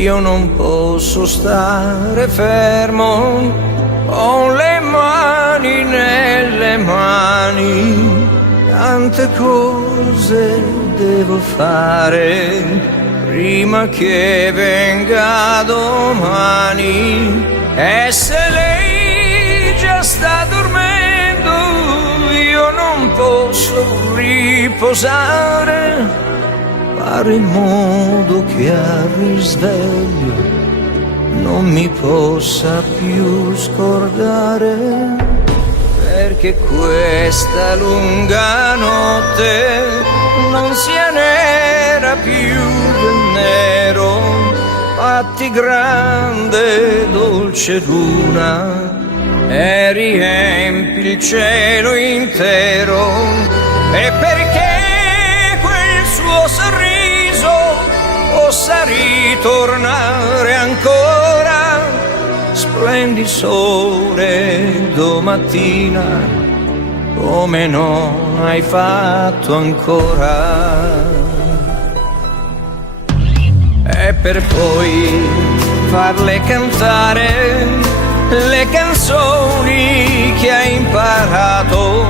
io non posso stare fermo, ho le mani nelle mani, tante cose devo fare prima che venga domani. E se lei già sta dormendo, io non posso riposare, fare in modo che al risveglio non mi possa più scordare, perché questa lunga notte non sia nera più del nero, fatti grande dolce luna e riempi il cielo intero. E perché quel suo sorriso possa ritornare ancora, splendi sole domattina come non hai fatto ancora. E per poi farle cantare le canzoni che hai imparato,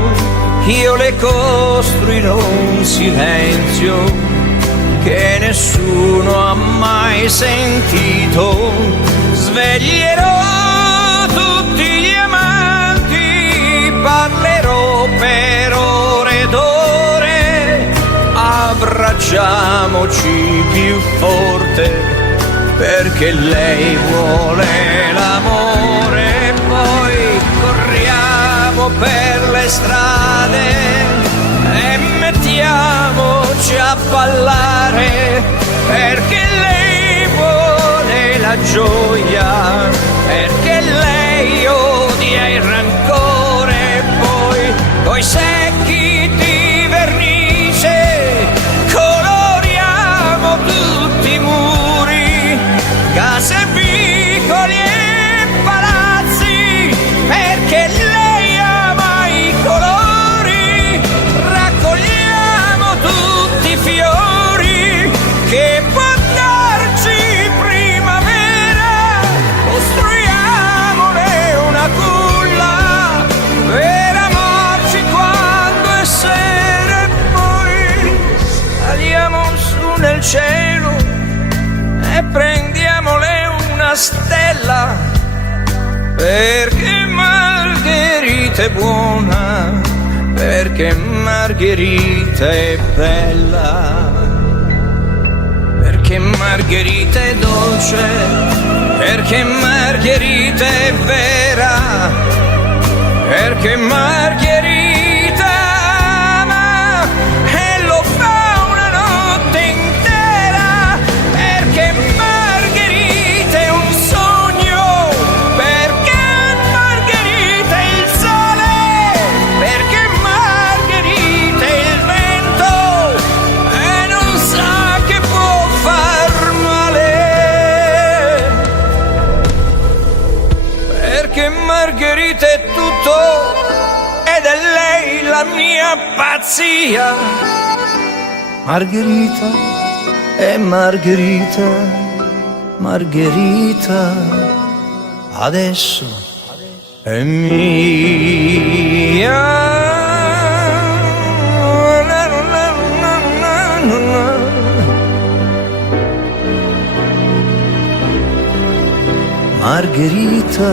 io le costruirò un silenzio che nessuno ha mai sentito. Sveglierò tutti gli amanti, parlerò per ore ed ore, abbracciamoci più forte perché lei vuole l'amore. Poi corriamo per le strade e mettiamoci a ballare, perché lei vuole la gioia, perché lei odia il rancore. Poi coi secchi di vernice coloriamo tutti i muri, case, vicoli e palazzi, perché lei ama i colori. Raccogliamo tutti i fiori che può darci primavera, costruiamole una culla per amarci quando è sera. E poi saliamo su nel cielo e prendiamole una stella, perché Margherita è buona, perché Margherita è bella, perché Margherita è dolce, perché Margherita è vera, perché Margherita ama e lo fa una notte intera, perché Margherita è un sogno, perché Margherita è il sole, perché Margherita è il vento e non sa che può far male, perché Margherita è tutto ed è lei la mia pazzia. Margherita è Margherita, Margherita adesso è mia. Margherita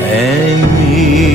è mia.